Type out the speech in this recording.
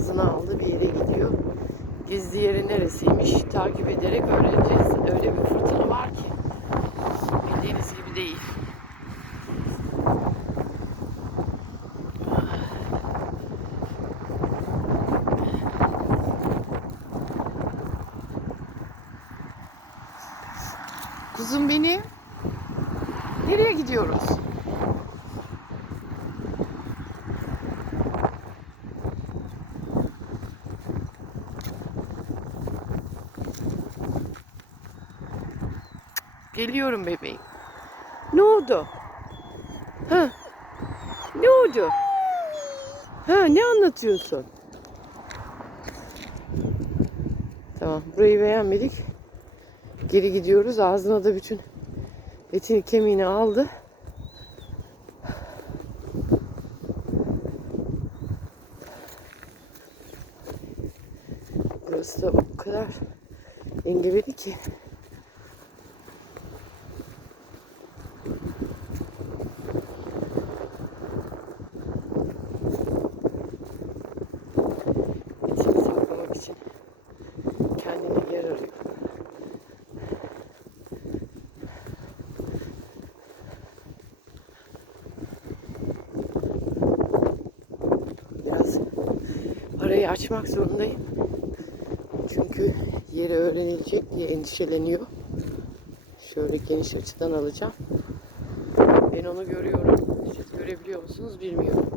ağzına aldı bir yere gidiyor. Gizli yeri neresiymiş takip ederek öğreneceğiz. Öyle bir fırtına var ki bildiğiniz gibi değil. Kuzum benim. Nereye gidiyoruz? Geliyorum bebeğim. Ne oldu? Ha? Ne oldu? Ha ne anlatıyorsun? Tamam burayı beğenmedik. Geri gidiyoruz. Ağzına da bütün etini kemiğini aldı. Burası da o kadar engebeli ki. Arayı açmak zorundayım. Çünkü yeri öğrenilecek diye endişeleniyor. Şöyle geniş açıdan alacağım. Ben onu görüyorum. Siz görebiliyor musunuz bilmiyorum.